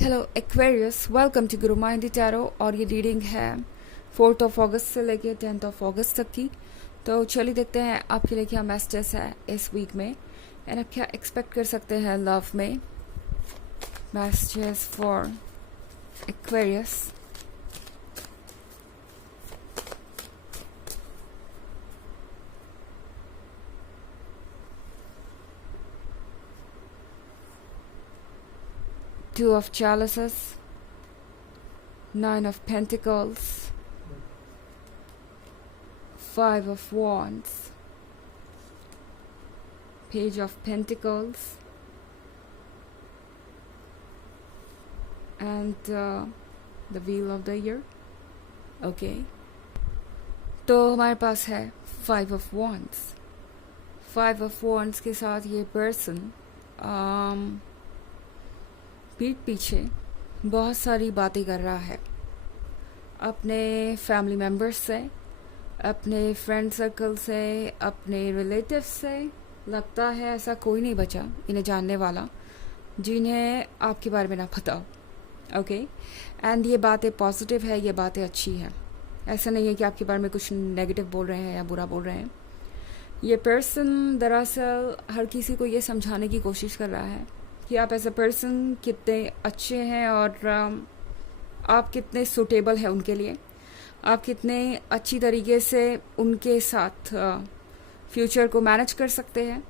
Hello Aquarius, welcome to Guru माइंडी tarot. और ये reading है 4 अगस्त से लेके 10 अगस्त तक की। तो चलिए देखते हैं आपके लिए क्या मैसेजेस है इस वीक में एंड आप क्या एक्सपेक्ट कर सकते हैं लव में। Messages for Aquarius. Two of Chalices, Nine of Pentacles, Five of Wands, Page of Pentacles, and the Wheel of the Year. Okay. तो हमारे पास है Five of Wands. Five of Wands के साथ ये पर्सन पीठ पीछे बहुत सारी बातें कर रहा है अपने फैमिली मेम्बर्स से, अपने फ्रेंड सर्कल से, अपने रिलेटिव से। लगता है ऐसा कोई नहीं बचा इन्हें जानने वाला जिन्हें आपके बारे में ना पता हो। ओके, एंड ये बातें पॉजिटिव है, ये बातें अच्छी हैं। ऐसा नहीं है कि आपके बारे में कुछ नेगेटिव बोल रहे हैं या बुरा बोल रहे हैं। ये पर्सन दरअसल हर किसी को ये समझाने की कोशिश कर रहा है कि आप एज अ पर्सन कितने अच्छे हैं और आप कितने सूटेबल हैं उनके लिए, आप कितने अच्छी तरीके से उनके साथ फ्यूचर को मैनेज कर सकते हैं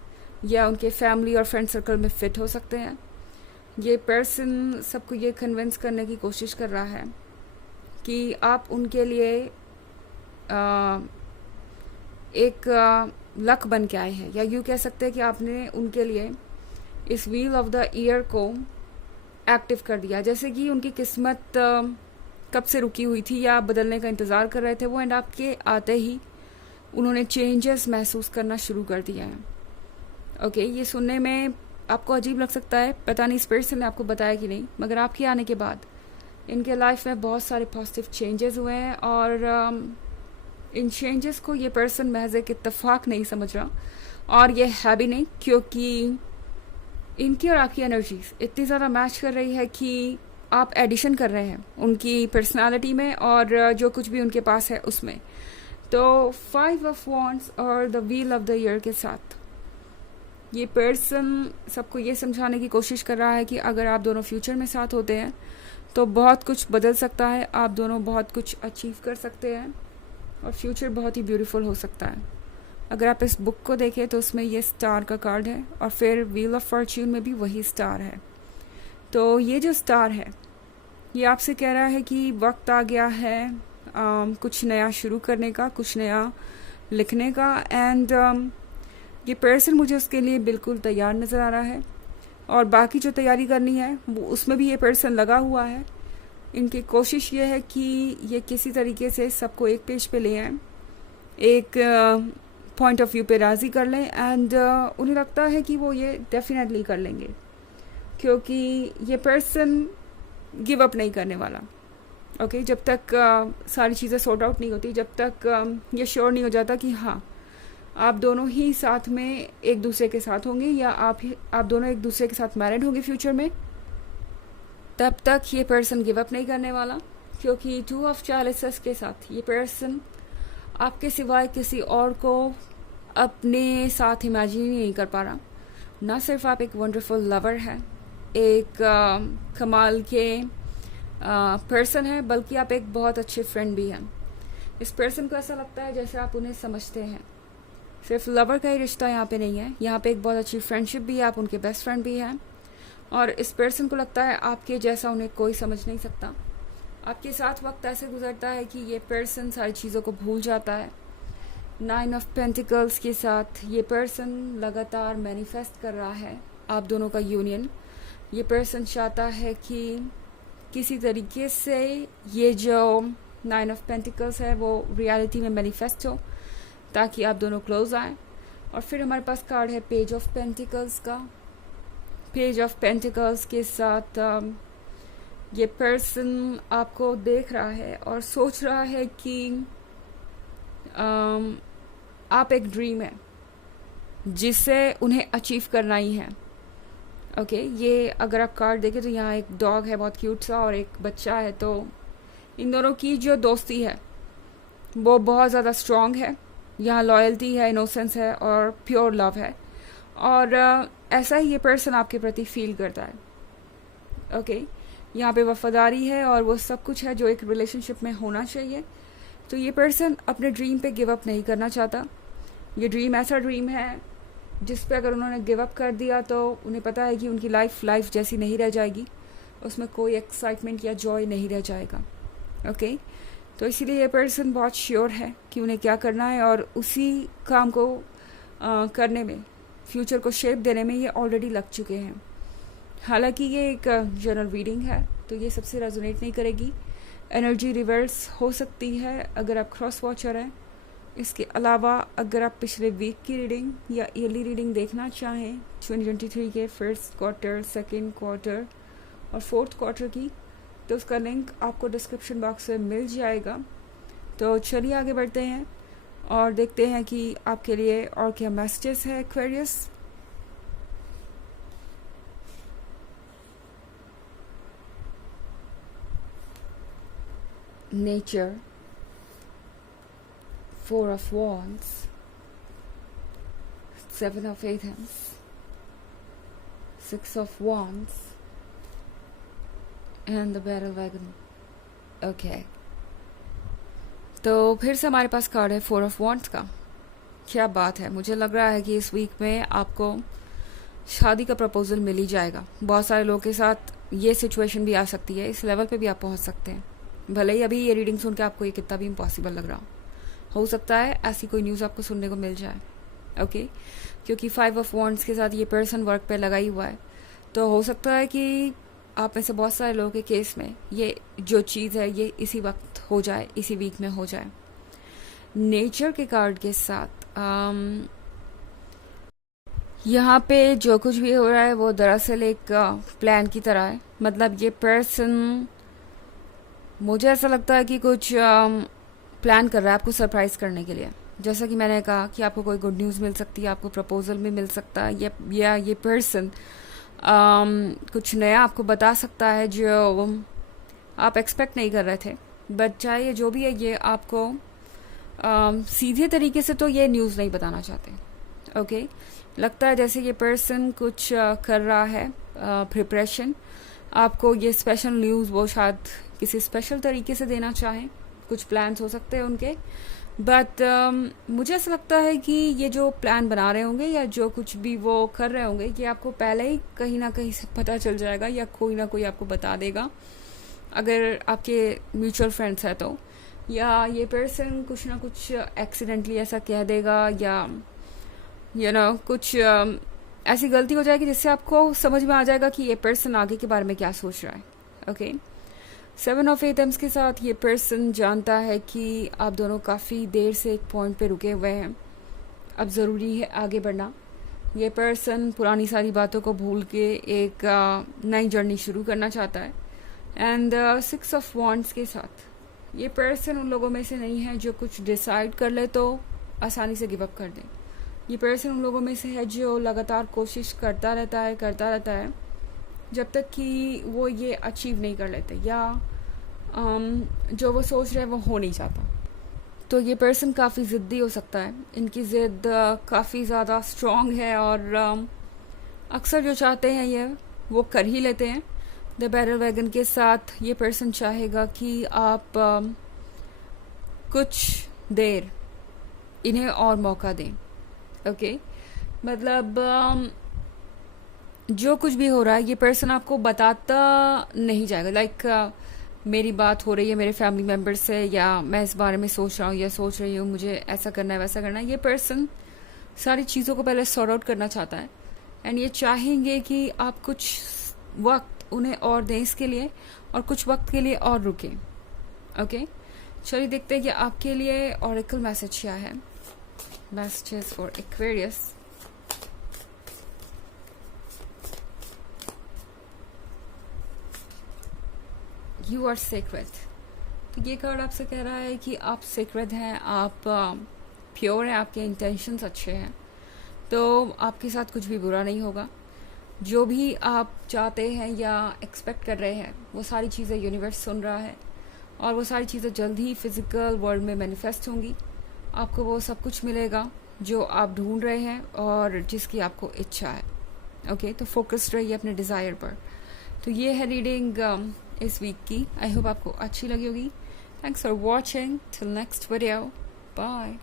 या उनके फैमिली और फ्रेंड सर्कल में फिट हो सकते हैं। ये पर्सन सबको ये कन्विंस करने की कोशिश कर रहा है कि आप उनके लिए एक लक बन के आए हैं, या यूँ कह सकते हैं कि आपने उनके लिए इस व्हील ऑफ द ईयर को एक्टिव कर दिया। जैसे कि उनकी किस्मत कब से रुकी हुई थी या बदलने का इंतज़ार कर रहे थे वो, एंड आपके आते ही उन्होंने चेंजेस महसूस करना शुरू कर दिया है। ओके, ये सुनने में आपको अजीब लग सकता है, पता नहीं इस पर्सन ने आपको बताया कि नहीं, मगर आपके आने के बाद इनके लाइफ में बहुत सारे पॉजिटिव चेंजेस हुए हैं और इन चेंजेस को ये पर्सन महज एक इत्तेफाक नहीं समझ रहा, और ये है भी नहीं, क्योंकि इनकी और आपकी एनर्जीज इतनी ज़्यादा मैच कर रही है कि आप एडिशन कर रहे हैं उनकी पर्सनालिटी में और जो कुछ भी उनके पास है उसमें। तो 5 ऑफ वॉन्ड्स और the wheel of the year के साथ ये पर्सन सबको ये समझाने की कोशिश कर रहा है कि अगर आप दोनों फ्यूचर में साथ होते हैं तो बहुत कुछ बदल सकता है, आप दोनों बहुत कुछ अचीव कर सकते हैं और फ्यूचर बहुत ही ब्यूटीफुल हो सकता है। अगर आप इस बुक को देखें तो उसमें ये स्टार का कार्ड है और फिर व्हील ऑफ फॉर्च्यून में भी वही स्टार है। तो ये जो स्टार है ये आपसे कह रहा है कि वक्त आ गया है कुछ नया शुरू करने का, कुछ नया लिखने का, एंड ये पर्सन मुझे उसके लिए बिल्कुल तैयार नज़र आ रहा है। और बाकी जो तैयारी करनी है वो उसमें भी ये पर्सन लगा हुआ है। इनकी कोशिश ये है कि ये किसी तरीके से सबको एक पेज पे ले आएँ, एक पॉइंट ऑफ व्यू पे राज़ी कर लें, एंड उन्हें लगता है कि वो ये डेफिनेटली कर लेंगे, क्योंकि ये पर्सन गिव अप नहीं करने वाला। ओके, जब तक सारी चीज़ें सॉर्ट आउट नहीं होती, जब तक ये श्योर नहीं हो जाता कि हाँ आप दोनों ही साथ में एक दूसरे के साथ होंगे या आप दोनों एक दूसरे के साथ मैरिड होंगे फ्यूचर में, तब तक ये पर्सन गिव अप नहीं करने वाला। क्योंकि 2 ऑफ चैलिसेस के साथ ये पर्सन आपके सिवाय किसी और को अपने साथ इमेजिन ही नहीं कर पा रहा। ना सिर्फ आप एक वंडरफुल लवर हैं, एक कमाल के पर्सन है, बल्कि आप एक बहुत अच्छे फ्रेंड भी हैं। इस पर्सन को ऐसा लगता है जैसे आप उन्हें समझते हैं। सिर्फ लवर का ही रिश्ता यहाँ पे नहीं है, यहाँ पे एक बहुत अच्छी फ्रेंडशिप भी है, आप उनके बेस्ट फ्रेंड भी हैं। और इस पर्सन को लगता है आपके जैसा उन्हें कोई समझ नहीं सकता। आपके साथ वक्त ऐसे गुजरता है कि ये पर्सन सारी चीज़ों को भूल जाता है। 9 ऑफ पेंटिकल्स के साथ ये पर्सन लगातार मैनिफेस्ट कर रहा है आप दोनों का यूनियन। ये पर्सन चाहता है कि किसी तरीके से ये जो 9 ऑफ पेंटिकल्स है वो रियलिटी में मैनिफेस्ट हो, ताकि आप दोनों क्लोज आए। और फिर हमारे पास कार्ड है पेज ऑफ पेंटिकल्स का। पेज ऑफ पेंटिकल्स के साथ ये पर्सन आपको देख रहा है और सोच रहा है कि आप एक ड्रीम है जिसे उन्हें अचीव करना ही है। ओके, ये अगर आप कार्ड देखें तो यहाँ एक डॉग है बहुत क्यूट सा और एक बच्चा है, तो इन दोनों की जो दोस्ती है वो बहुत ज़्यादा स्ट्रॉन्ग है। यहाँ लॉयल्टी है, इनोसेंस है और प्योर लव है, और ऐसा ही ये पर्सन आपके प्रति फील करता है। ओके, यहाँ पे वफादारी है और वो सब कुछ है जो एक रिलेशनशिप में होना चाहिए। तो ये पर्सन अपने ड्रीम पे गिव अप नहीं करना चाहता। ये ड्रीम ऐसा ड्रीम है जिस पे अगर उन्होंने गिव अप कर दिया तो उन्हें पता है कि उनकी लाइफ जैसी नहीं रह जाएगी, उसमें कोई एक्साइटमेंट या जॉय नहीं रह जाएगा। ओके, तो इसीलिए ये पर्सन बहुत श्योर है कि उन्हें क्या करना है, और उसी काम को करने में, फ्यूचर को शेप देने में ये ऑलरेडी लग चुके हैं। हालांकि ये एक जनरल रीडिंग है तो ये सबसे रेजोनेट नहीं करेगी। एनर्जी रिवर्स हो सकती है अगर आप क्रॉस वॉचर हैं। इसके अलावा अगर आप पिछले वीक की रीडिंग या ईयरली रीडिंग देखना चाहें 2023 के फर्स्ट क्वार्टर, सेकेंड क्वार्टर और फोर्थ क्वार्टर की, तो उसका लिंक आपको डिस्क्रिप्शन बॉक्स में मिल जाएगा। तो चलिए आगे बढ़ते हैं और देखते हैं कि आपके लिए और क्या मैसेजेस है Aquarius. Nature, 4 of Wands, 7 of Athens, 6 of Wands, and the Battle Wagon. Okay. तो फिर से हमारे पास कार्ड है 4 of Wands का। क्या बात है, मुझे लग रहा है कि इस वीक में आपको शादी का प्रपोजल मिल ही जाएगा। बहुत सारे लोगों के साथ ये सिचुएशन भी आ सकती है, इस लेवल पे भी आप पहुंच सकते हैं। भले ही अभी ये रीडिंग सुन के आपको ये कितना भी इम्पॉसिबल लग रहा हो सकता है ऐसी कोई न्यूज़ आपको सुनने को मिल जाए। ओके, क्योंकि 5 of Wands के साथ ये पर्सन वर्क पे लगा ही हुआ है, तो हो सकता है कि आप में से बहुत सारे लोगों के केस में ये जो चीज़ है ये इसी वक्त हो जाए, इसी वीक में हो जाए। नेचर के कार्ड के साथ यहाँ पे जो कुछ भी हो रहा है वो दरअसल एक प्लान की तरह है। मतलब ये पर्सन, मुझे ऐसा लगता है कि कुछ प्लान कर रहा है आपको सरप्राइज करने के लिए। जैसा कि मैंने कहा कि आपको कोई गुड न्यूज़ मिल सकती है, आपको प्रपोजल भी मिल सकता है, या ये पर्सन कुछ नया आपको बता सकता है जो आप एक्सपेक्ट नहीं कर रहे थे। बट चाहे ये जो भी है, ये आपको सीधे तरीके से तो ये न्यूज़ नहीं बताना चाहते। ओके, लगता है जैसे ये पर्सन कुछ कर रहा है प्रिपरेशन, आपको ये स्पेशल न्यूज़ वो शायद किसी स्पेशल तरीके से देना चाहें। कुछ प्लान्स हो सकते हैं उनके, बट मुझे ऐसा लगता है कि ये जो प्लान बना रहे होंगे या जो कुछ भी वो कर रहे होंगे, ये आपको पहले ही कहीं ना कहीं से पता चल जाएगा, या कोई ना कोई आपको बता देगा अगर आपके म्यूचुअल फ्रेंड्स हैं तो। या ये पर्सन कुछ ना कुछ एक्सीडेंटली ऐसा कह देगा, या कुछ ऐसी गलती हो जाएगी जिससे आपको समझ में आ जाएगा कि ये पर्सन आगे के बारे में क्या सोच रहा है। ओके, 7 of Athens के साथ ये पर्सन जानता है कि आप दोनों काफ़ी देर से एक पॉइंट पे रुके हुए हैं, अब ज़रूरी है आगे बढ़ना। ये पर्सन पुरानी सारी बातों को भूल के एक नई जर्नी शुरू करना चाहता है। एंड 6 of Wands के साथ ये पर्सन उन लोगों में से नहीं है जो कुछ डिसाइड कर ले तो आसानी से गिव अप कर दे। ये पर्सन उन लोगों में से है जो लगातार कोशिश करता रहता है जब तक कि वो ये अचीव नहीं कर लेते, या जो वो सोच रहे हैं वो हो नहीं चाहता। तो ये पर्सन काफ़ी ज़िद्दी हो सकता है, इनकी ज़िद काफ़ी ज़्यादा स्ट्रॉन्ग है, और अक्सर जो चाहते हैं ये वो कर ही लेते हैं। द बैटल वैगन के साथ ये पर्सन चाहेगा कि आप कुछ देर इन्हें और मौका दें। ओके, मतलब जो कुछ भी हो रहा है ये पर्सन आपको बताता नहीं जाएगा। लाइक मेरी बात हो रही है मेरे फैमिली मेम्बर से, या मैं इस बारे में सोच रहा हूँ या सोच रही हूँ, मुझे ऐसा करना है वैसा करना है। ये पर्सन सारी चीज़ों को पहले सॉर्ट आउट करना चाहता है, एंड ये चाहेंगे कि आप कुछ वक्त उन्हें और दें इसके लिए, और कुछ वक्त के लिए और रुकें। ओके, चलिए देखते हैं कि आपके लिए ऑरेकल मैसेज क्या है। Messages for Aquarius. You are secret. तो ये कार्ड आपसे कह रहा है कि आप सेक्रेट हैं, आप प्योर हैं, आपके इंटेंशंस अच्छे हैं, तो आपके साथ कुछ भी बुरा नहीं होगा। जो भी आप चाहते हैं या एक्सपेक्ट कर रहे हैं वो सारी चीज़ें यूनिवर्स सुन रहा है, और वो सारी चीज़ें जल्द ही फिजिकल वर्ल्ड में मैनिफेस्ट होंगी। आपको वो सब कुछ मिलेगा जो आप ढूंढ रहे हैं और जिसकी आपको इच्छा है। ओके, तो फोकस्ड रहिए अपने डिज़ायर पर। तो ये है रीडिंग इस वीक की। आई होप आपको अच्छी लगी होगी। Thanks for watching. Till next video, bye.